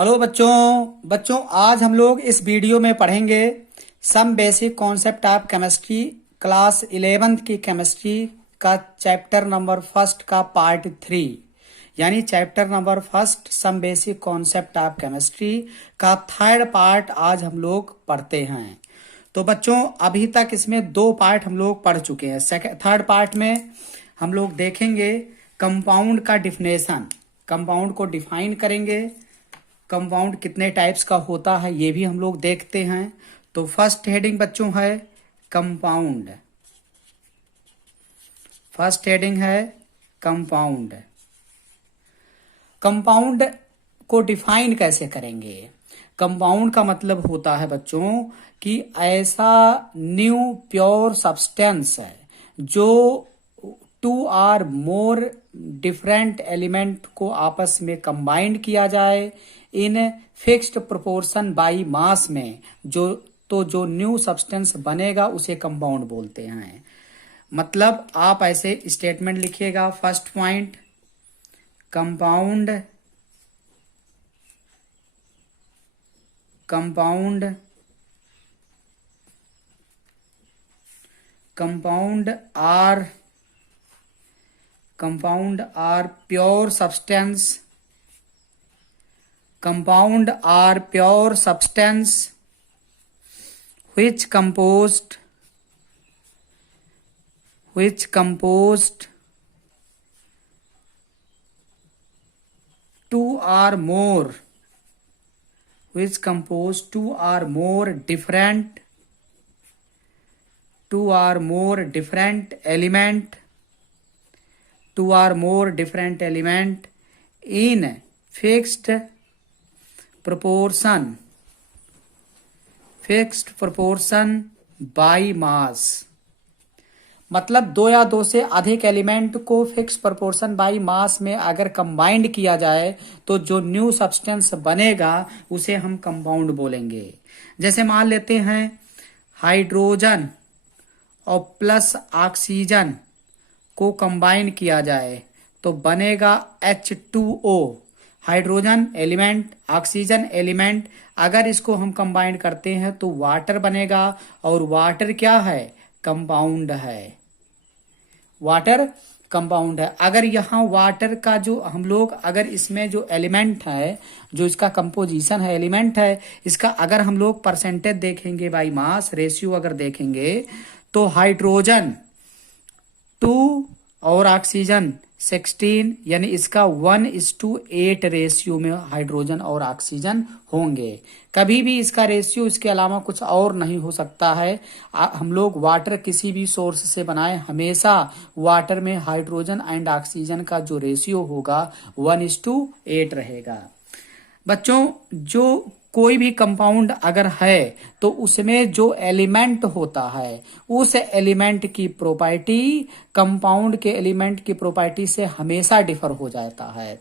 Hello बच्चों आज हम लोग इस वीडियो में पढ़ेंगे some basic concept of chemistry class 11th की केमिस्ट्री का चैप्टर नंबर फर्स्ट का पार्ट 3 यानी chapter number first some basic concept of chemistry का थर्ड पार्ट आज हम लोग पढ़ते हैं। तो बच्चों अभी तक इसमें 2 पार्ट हम लोग पढ़ चुके हैं। थर्ड पार्ट में हम लोग देखेंगे कंपाउंड का डिफिनेशन, कंपाउंड को डिफाइन करेंगे, कंपाउंड कितने टाइप्स का होता है ये भी हम लोग देखते हैं। तो फर्स्ट हेडिंग बच्चों है कंपाउंड, फर्स्ट हेडिंग है कंपाउंड। कंपाउंड को डिफाइन कैसे करेंगे? कंपाउंड का मतलब होता है बच्चों कि ऐसा न्यू प्योर सब्सटेंस है जो 2 और मोर डिफरेंट एलिमेंट को आपस में कंबाइंड किया जाए in fixed proportion by mass में, जो न्यू सब्सटेंस बनेगा उसे कंपाउंड बोलते हैं। मतलब आप ऐसे स्टेटमेंट लिखिएगा। First point, compound compound compound are pure substance, compound are pure substance which composed two or more different in fixed proportion by mass. मतलब 2 या 2 से अधिक एलिमेंट को फिक्स प्रोपोर्शन बाई मास में अगर कंबाइंड किया जाए तो जो न्यू सब्सटेंस बनेगा उसे हम कंपाउंड बोलेंगे। जैसे मान लेते हैं हाइड्रोजन और प्लस ऑक्सीजन को कंबाइन किया जाए तो बनेगा H2O। Hydrogen element, oxygen element, अगर इसको हम कंबाइन करते हैं तो वाटर बनेगा, और वाटर क्या है? कंपाउंड है। वाटर कंपाउंड है। अगर यहाँ वाटर का जो हम लोग अगर इसमें जो एलिमेंट है, जो इसका कंपोजिशन है, एलिमेंट है, इसका अगर हम लोग परसेंटेज देखेंगे बाई मास, रेशियो अगर देखेंगे तो हाइड्रोजन 2 और ऑक्सीजन 16, यानी इसका 1:8 रेशियो में हाइड्रोजन और ऑक्सीजन होंगे। कभी भी इसका रेशियो इसके अलावा कुछ और नहीं हो सकता है। हम लोग वाटर किसी भी सोर्स से बनाए, हमेशा वाटर में हाइड्रोजन एंड ऑक्सीजन का जो रेशियो होगा 1:8 रहेगा। बच्चों जो कोई भी कंपाउंड अगर है तो उसमें जो एलिमेंट होता है उस एलिमेंट की प्रॉपर्टी कंपाउंड के एलिमेंट की प्रॉपर्टी से हमेशा डिफर हो जाता है।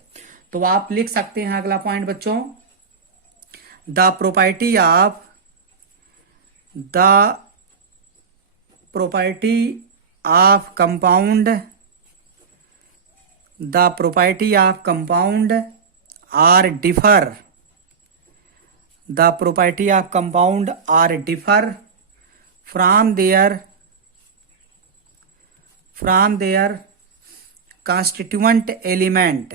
तो आप लिख सकते हैं अगला पॉइंट बच्चों, the property of compound are differ from their constituent element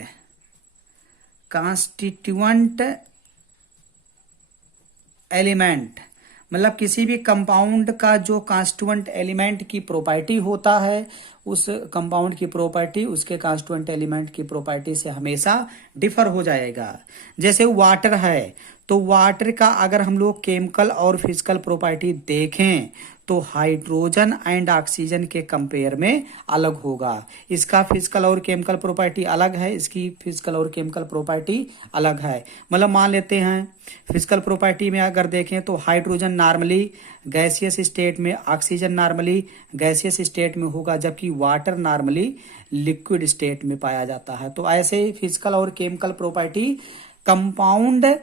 मतलब किसी भी कंपाउंड का जो कांस्टिट्यूएंट एलिमेंट की प्रॉपर्टी होता है, उस कंपाउंड की प्रॉपर्टी उसके कांस्टिट्यूएंट एलिमेंट की प्रॉपर्टी से हमेशा डिफर हो जाएगा। जैसे वाटर है तो वाटर का अगर हम लोग केमिकल और फिजिकल प्रॉपर्टी देखें तो हाइड्रोजन एंड ऑक्सीजन के कंपेयर में अलग होगा। इसका फिजिकल और केमिकल प्रॉपर्टी अलग है, इसकी फिजिकल और केमिकल प्रॉपर्टी अलग है। मतलब मान लेते हैं फिजिकल प्रॉपर्टी में अगर देखें तो हाइड्रोजन नॉर्मली गैसियस स्टेट में, ऑक्सीजन नॉर्मली गैसियस स्टेट में होगा, जबकि वाटर नॉर्मली लिक्विड स्टेट में पाया जाता है। तो ऐसे फिजिकल और केमिकल प्रॉपर्टी कंपाउंड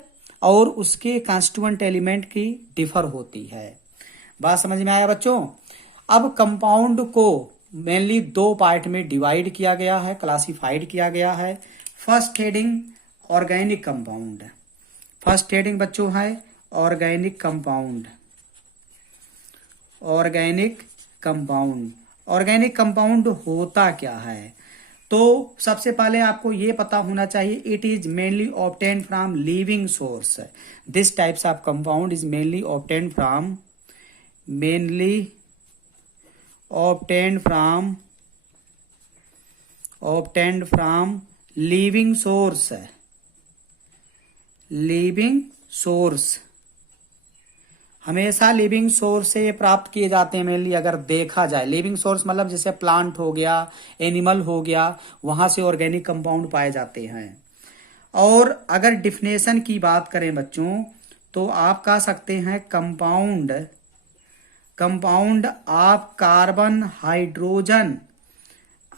और उसके कांस्टिट्यूएंट एलिमेंट की डिफर होती है। बात समझ में आया बच्चों? अब कंपाउंड को मेनली 2 पार्ट में डिवाइड किया गया है, क्लासिफाइड किया गया है। First heading organic compound, first heading बच्चों है organic compound. Organic compound, organic compound होता क्या है? तो सबसे पहले आपको ये पता होना चाहिए, it is mainly obtained from living source. This types of compound is mainly obtained from obtained from living source। Living source हमेशा लिविंग सोर्स से प्राप्त किए जाते हैं मेनली। अगर देखा जाए लिविंग सोर्स मतलब जैसे प्लांट हो गया, एनिमल हो गया, वहां से ऑर्गेनिक कंपाउंड पाए जाते हैं। और अगर डिफिनेशन की बात करें बच्चों तो आप कह सकते हैं compound of carbon hydrogen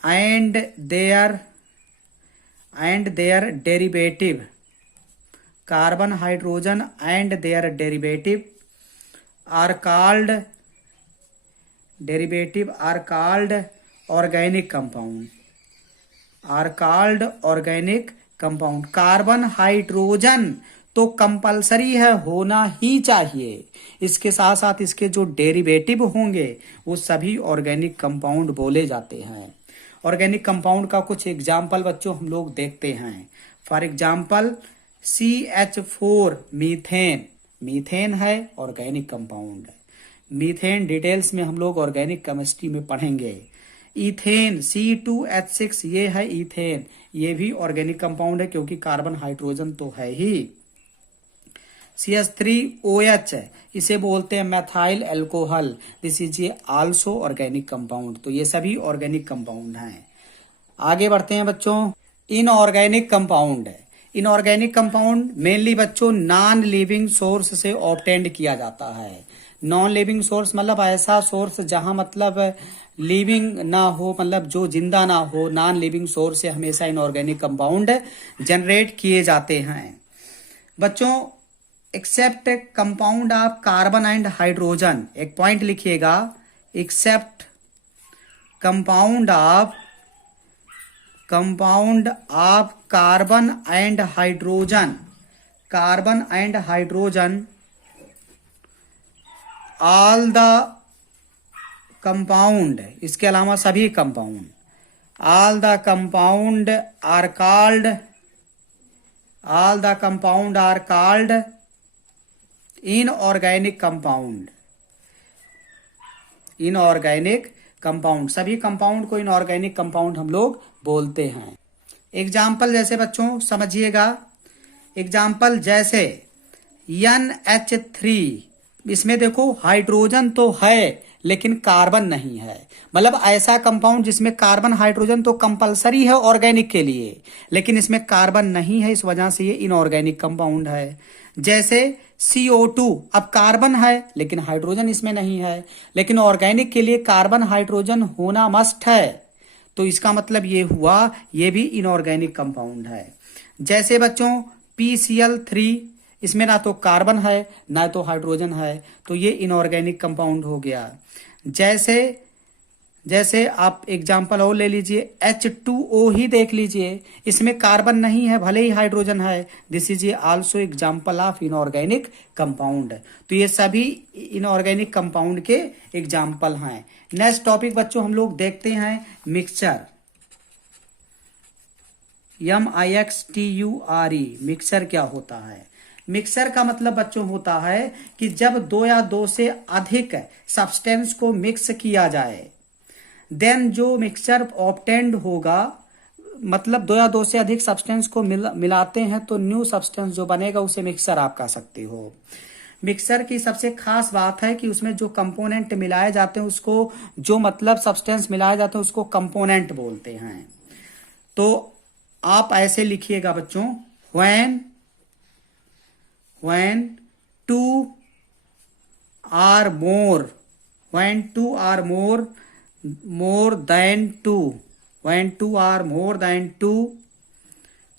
and their derivative. Carbon hydrogen and their derivative are called organic compound। Carbon hydrogen तो कंपलसरी है, होना ही चाहिए। इसके साथ साथ इसके जो डेरिवेटिव होंगे वो सभी ऑर्गेनिक कंपाउंड बोले जाते हैं। ऑर्गेनिक कंपाउंड का कुछ एग्जाम्पल बच्चों हम लोग देखते हैं। For example CH4 methane, methane है ऑर्गेनिक कंपाउंड है। मीथेन डिटेल्स में हम लोग ऑर्गेनिक केमिस्ट्री में पढ़ेंगे। इथेन C2H6 ये है इथेन, ये भी ऑर्गेनिक कंपाउंड है क्योंकि कार्बन हाइड्रोजन तो है ही। CH3OH इसे बोलते हैं मैथाइल एल्कोहल, दिस इज ये आल्सो ऑर्गेनिक कंपाउंड। तो ये सभी ऑर्गेनिक कंपाउंड हैं। आगे बढ़ते हैं बच्चों। Inorganic compound, inorganic compound mainly बच्चों नॉन लिविंग सोर्स से ऑब्टेन्ड किया जाता है। नॉन लिविंग सोर्स मतलब ऐसा सोर्स जहां मतलब लिविंग ना हो, मतलब जो जिंदा ना हो, नॉन लिविंग सोर्स से हमेशा इनऑर्गेनिक कंपाउंड जनरेट किए जाते हैं बच्चों। Except compound of carbon and hydrogen, एक पॉइंट लिखिएगा, except compound of carbon and hydrogen, all the compound, इसके अलावा सभी compound, all the compound are called inorganic compound. Inorganic compound, सभी कंपाउंड को इनऑर्गेनिक कंपाउंड हम लोग बोलते हैं। एग्जाम्पल जैसे बच्चों समझिएगा, एग्जाम्पल जैसे NH3, इसमें देखो हाइड्रोजन तो है लेकिन कार्बन नहीं है। मतलब ऐसा कंपाउंड जिसमें कार्बन हाइड्रोजन तो कंपलसरी है ऑर्गेनिक के लिए, लेकिन इसमें कार्बन नहीं है, इस वजह से ये इनऑर्गेनिक कंपाउंड है। जैसे CO2, अब कार्बन है लेकिन हाइड्रोजन इसमें नहीं है, लेकिन ऑर्गेनिक के लिए कार्बन हाइड्रोजन होना मस्ट है, तो इसका मतलब ये हुआ ये भी इनऑर्गेनिक कंपाउंड है। जैसे बच्चों PCl3, इसमें ना तो कार्बन है ना तो हाइड्रोजन है, तो ये इनऑर्गेनिक कंपाउंड हो गया। जैसे आप एग्जाम्पल और ले लीजिए, H2O ही देख लीजिए, इसमें कार्बन नहीं है भले ही हाइड्रोजन है, दिस इज ये also example of inorganic compound. तो ये सभी इनऑर्गेनिक कंपाउंड के एग्जाम्पल हैं। नेक्स्ट टॉपिक बच्चों हम लोग देखते हैं मिक्सचर, MIXTURE। मिक्सचर क्या होता है? मिक्सचर का मतलब बच्चों होता है कि जब दो या दो से अधिक सब्सटेंस को मिक्स किया जाए, देन जो मिक्सचर ऑब्टेन्ड होगा, मतलब दो या दो से अधिक सब्सटेंस को मिलाते हैं तो न्यू सब्सटेंस जो बनेगा उसे मिक्सचर आप कह सकते हो। मिक्सचर की सबसे खास बात है कि उसमें जो कंपोनेंट मिलाए जाते हैं उसको, जो मतलब सब्सटेंस मिलाए जाते हैं उसको कंपोनेंट बोलते हैं। तो आप ऐसे लिखिएगा बच्चों, when two or more than two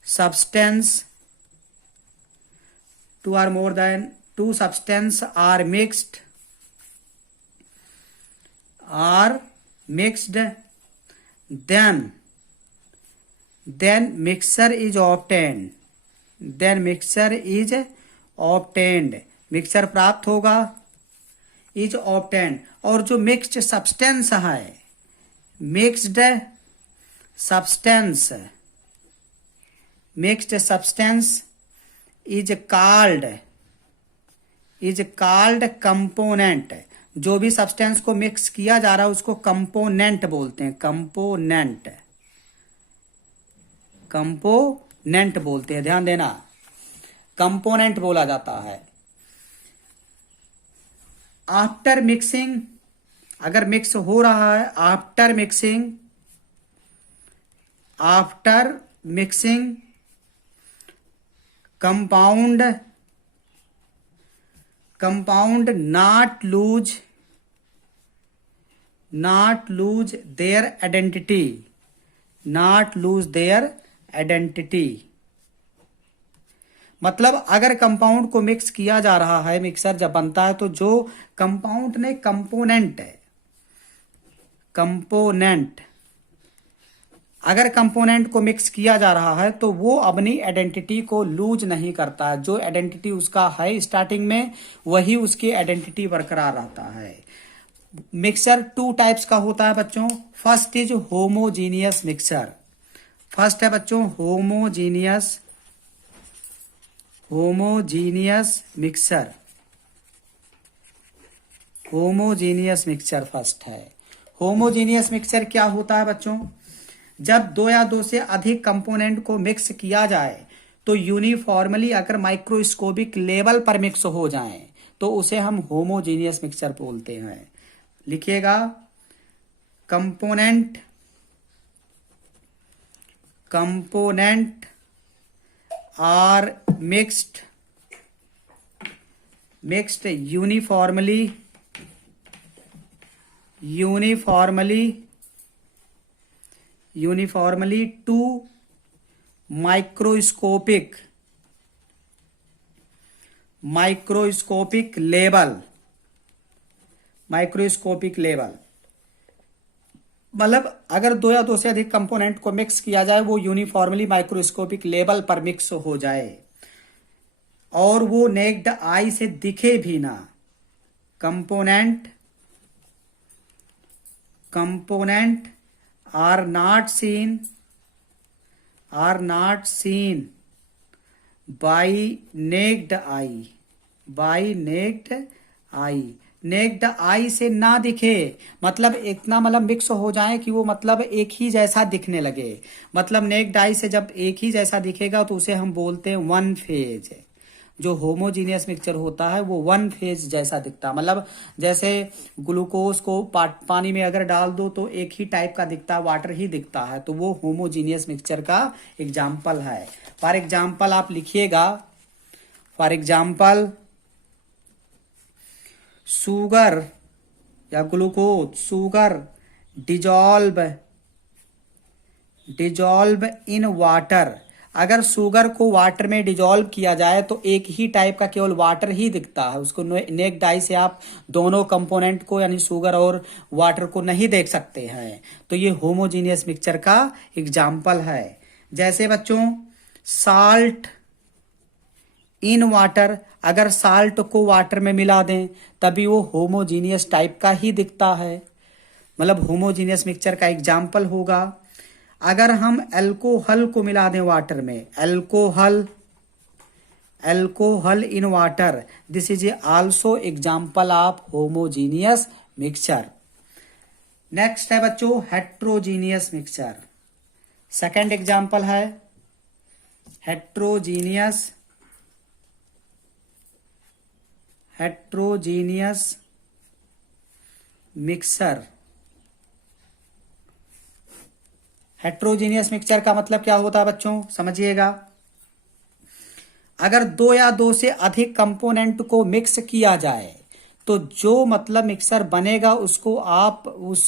substance are mixed, then mixture is obtained, obtained, mixture प्राप्त होगा, इज ऑब्टेन्ड। और जो मिक्स्ड सब्सटेंस है, mixed substance, mixed substance is called component. जो भी सब्सटेंस को मिक्स किया जा रहा है उसको कंपोनेंट बोलते हैं, कंपोनेंट, कंपोनेंट बोलते हैं, ध्यान देना, कंपोनेंट बोला जाता है। आफ्टर मिक्सिंग, अगर मिक्स हो रहा है, after mixing compound not lose their identity। मतलब अगर कंपाउंड को मिक्स किया जा रहा है, मिक्सर जब बनता है तो जो कंपाउंड ने कंपोनेंट है, कंपोनेंट, अगर कंपोनेंट को मिक्स किया जा रहा है तो वो अपनी आइडेंटिटी को लूज नहीं करता है। जो आइडेंटिटी उसका है स्टार्टिंग में, वही उसकी आइडेंटिटी बरकरार रहता है। मिक्सचर टू टाइप्स का होता है बच्चों। First is homogeneous mixture, first है बच्चों homogeneous mixture, homogeneous mixture first है। होमोजीनियस मिक्सचर क्या होता है बच्चों? जब दो या दो से अधिक कंपोनेंट को मिक्स किया जाए तो यूनिफॉर्मली अगर माइक्रोस्कोपिक लेवल पर मिक्स हो जाएं तो उसे हम होमोजीनियस मिक्सचर बोलते हैं। लिखिएगा, component are mixed uniformly to microscopic level, मतलब अगर दो या दो से अधिक कंपोनेंट को मिक्स किया जाए वो यूनिफॉर्मली माइक्रोस्कोपिक लेवल पर मिक्स हो जाए और वो नेक्ड आई से दिखे भी ना। Component are not seen by naked eye, necked आई से ना दिखे, मतलब इतना मतलब मिक्स हो जाए कि वो मतलब एक ही जैसा दिखने लगे। मतलब नेक्ड आई से जब एक ही जैसा दिखेगा तो उसे हम बोलते हैं वन फेज। जो होमोजीनियस मिक्सचर होता है वो वन फेज जैसा दिखता है, मतलब जैसे ग्लूकोज को पानी में अगर डाल दो तो एक ही टाइप का दिखता है, वाटर ही दिखता है, तो वो होमोजीनियस मिक्सचर का एग्जाम्पल है। फॉर एग्जाम्पल आप लिखिएगा, फॉर एग्जाम्पल शुगर या glucose, sugar dissolve in water. अगर शुगर को वाटर में डिजॉल्व किया जाए तो एक ही टाइप का केवल वाटर ही दिखता है, उसको नेक्ड आई से आप दोनों कंपोनेंट को यानी शुगर और वाटर को नहीं देख सकते हैं। तो ये होमोजीनियस मिक्सचर का एग्जाम्पल है। जैसे बच्चों साल्ट इन वाटर, अगर साल्ट को वाटर में मिला दें तभी वो होमोजीनियस टाइप का ही दिखता है, मतलब होमोजीनियस मिक्सचर का एग्जाम्पल होगा। अगर हम अल्कोहल को मिला दें वाटर में, alcohol in water, this is also example of homogeneous mixture. Next है बच्चों हेट्रोजीनियस मिक्सचर। सेकंड एग्जाम्पल है हेट्रोजीनियस मिक्सचर। हेट्रोजीनियस मिक्सचर का मतलब क्या होता है बच्चों, समझिएगा। अगर दो या दो से अधिक कंपोनेंट को मिक्स किया जाए तो जो मतलब मिक्सर बनेगा उसको आप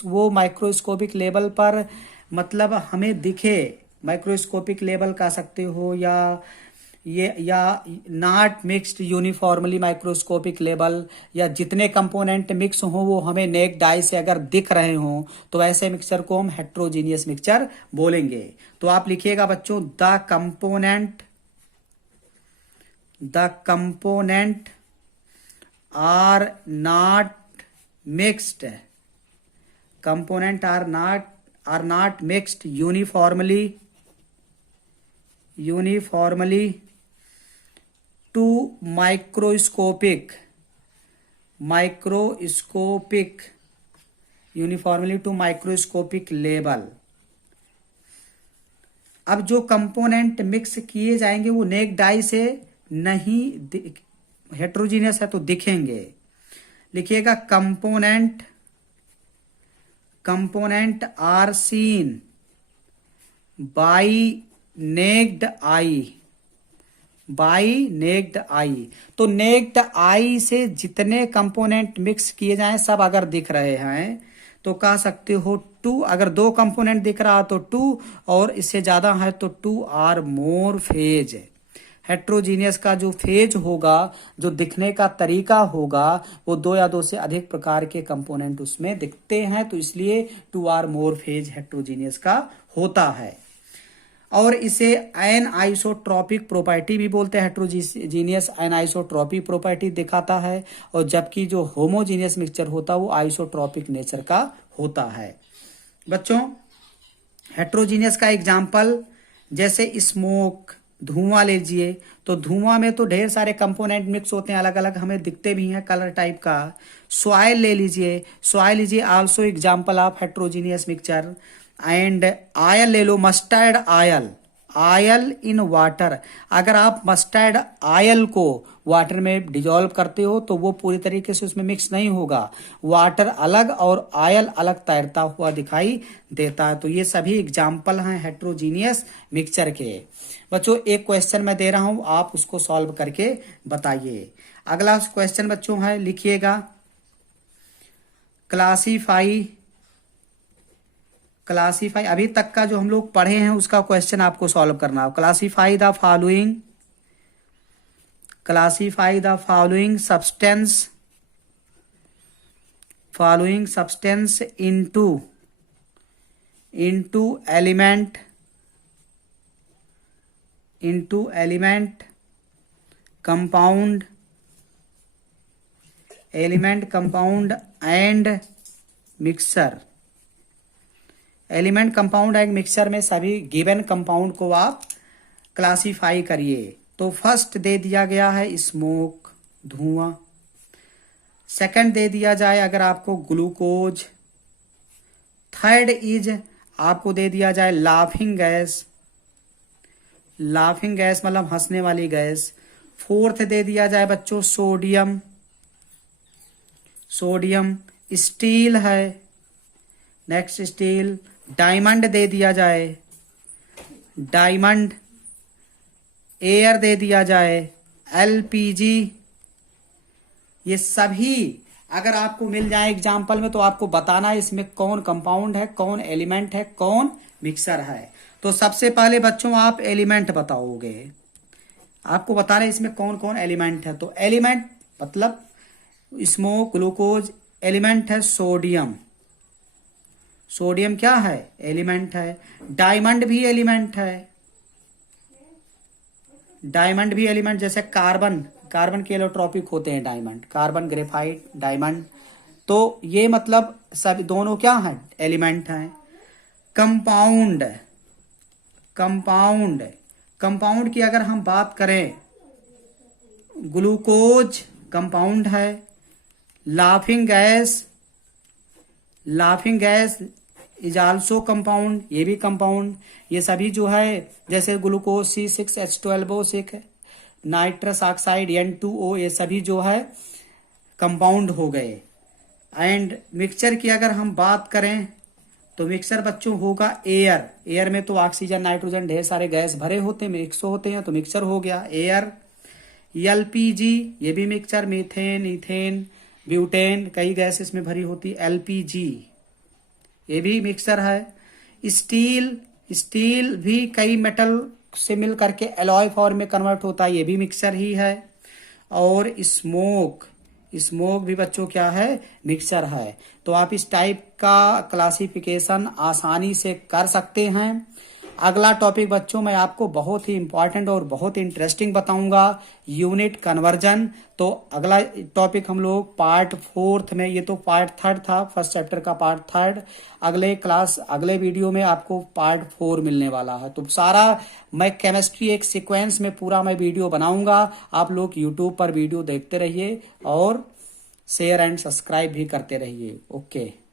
वो माइक्रोस्कोपिक लेवल पर मतलब हमें दिखे, माइक्रोस्कोपिक लेवल कह सकते हो या not mixed uniformly microscopic level, या जितने कंपोनेंट मिक्स हो वो हमें नेक्ड आई से अगर दिख रहे हो तो ऐसे मिक्सचर को हम हेट्रोजीनियस मिक्सचर बोलेंगे। तो आप लिखिएगा बच्चों the the component are not mixed, component are not mixed uniformly to microscopic level. अब जो कंपोनेंट मिक्स किए जाएंगे वो नेक्ड आई से नहीं, हेट्रोजीनियस है तो दिखेंगे। लिखिएगा component are seen by naked eye. तो नेक्ड आई से जितने कंपोनेंट मिक्स किए जाएं सब अगर दिख रहे हैं तो कह सकते हो 2। अगर 2 कंपोनेंट दिख रहा तो 2, और इससे ज्यादा है तो 2 आर मोर फेज। हेट्रोजीनियस का जो फेज होगा, जो दिखने का तरीका होगा, वो 2 या 2 से अधिक प्रकार के कंपोनेंट उसमें दिखते हैं, तो इसलिए 2 आर मोर फेज हेट्रोजीनियस का होता है। और इसे एन आइसोट्रॉपिक प्रॉपर्टी भी बोलते हैं। हेट्रोजीनियस एन आइसोट्रॉपिक प्रॉपर्टी दिखाता है, और जबकि जो होमोजीनियस मिक्सचर होता है वो आइसोट्रॉपिक नेचर का होता है। बच्चों, हेट्रोजीनियस का एग्जाम्पल जैसे स्मोक, धुआं लीजिए, तो धुआं में तो ढेर सारे कंपोनेंट मिक्स होते हैं, अलग अलग हमें दिखते भी हैं कलर टाइप का। सॉइल ले लीजिए, also example of heterogeneous mixture. And oil ले लो, मस्टर्ड आयल इन वाटर। अगर आप मस्टर्ड आयल को वाटर में डिजोल्व करते हो तो वो पूरी तरीके से उसमें मिक्स नहीं होगा, वाटर अलग और आयल अलग तैरता हुआ दिखाई देता है। तो ये सभी एग्जाम्पल हैं हेट्रोजीनियस मिक्सचर के। बच्चों, एक क्वेश्चन मैं दे रहा हूं, आप उसको सॉल्व करके बताइए। अगला क्वेश्चन बच्चों है, लिखिएगा क्लासीफाई अभी तक का जो हम लोग पढ़े हैं उसका क्वेश्चन आपको सॉल्व करना है। Classify the following substance into element compound and mixer. Element, compound and mixture में सभी गिवन कंपाउंड को आप क्लासीफाई करिए। तो फर्स्ट दे दिया गया है स्मोक, धुआं। सेकंड दे दिया जाए अगर आपको ग्लूकोज। थर्ड इज आपको दे दिया जाए लाफिंग गैस मतलब हंसने वाली गैस। फोर्थ दे दिया जाए बच्चों सोडियम। स्टील है, नेक्स्ट स्टील। डायमंड दे दिया जाए, डायमंड। एयर दे दिया जाए, एलपीजी। ये सभी अगर आपको मिल जाए एग्जाम्पल में तो आपको बताना है इसमें कौन कंपाउंड है, कौन एलिमेंट है, कौन मिक्सर है। तो सबसे पहले बच्चों आप एलिमेंट बताओगे, आपको बताना है इसमें कौन कौन एलिमेंट है। तो एलिमेंट मतलब स्मोक, ग्लूकोज, एलिमेंट है सोडियम क्या है, एलिमेंट है। डायमंड भी एलिमेंट है, जैसे कार्बन के एलोट्रॉपिक होते हैं डायमंड, कार्बन, ग्रेफाइट, डायमंड। तो ये मतलब सब दोनों क्या है, एलिमेंट हैं। कंपाउंड की अगर हम बात करें, ग्लूकोज कंपाउंड है। Laughing gas is also compound, ये भी कंपाउंड। ये सभी जो है जैसे glucose C6H12O6, nitrous oxide N2O, ये सभी जो है कंपाउंड हो गए। एंड मिक्सचर की अगर हम बात करें तो मिक्सचर बच्चों होगा एयर में तो ऑक्सीजन, नाइट्रोजन, ढेर सारे गैस भरे होते हैं, मिक्स होते हैं, तो मिक्सचर हो गया एयर। एलपीजी ये भी मिक्सचर, मीथेन, इथेन, ब्यूटेन, कई गैस इसमें भरी होती है। एलपीजी ये भी मिक्सचर है। स्टील भी कई मेटल से मिल करके एलॉय फॉर्म में कन्वर्ट होता है, ये भी मिक्सचर ही है। और स्मोक भी बच्चों क्या है, मिक्सचर है। तो आप इस टाइप का क्लासिफिकेशन आसानी से कर सकते हैं। अगला टॉपिक बच्चों मैं आपको बहुत ही इंपॉर्टेंट और बहुत इंटरेस्टिंग बताऊंगा, यूनिट कन्वर्जन। तो अगला टॉपिक हम लोग पार्ट 4 में, ये तो पार्ट 3 था, फर्स्ट चैप्टर का पार्ट 3, अगले वीडियो में आपको पार्ट 4 मिलने वाला है। तो सारा मैं केमिस्ट्री एक सीक्वेंस में पूरा मैं वीडियो बनाऊंगा। आप लोग यूट्यूब पर वीडियो देखते रहिए और शेयर एंड सब्सक्राइब भी करते रहिए। ओके।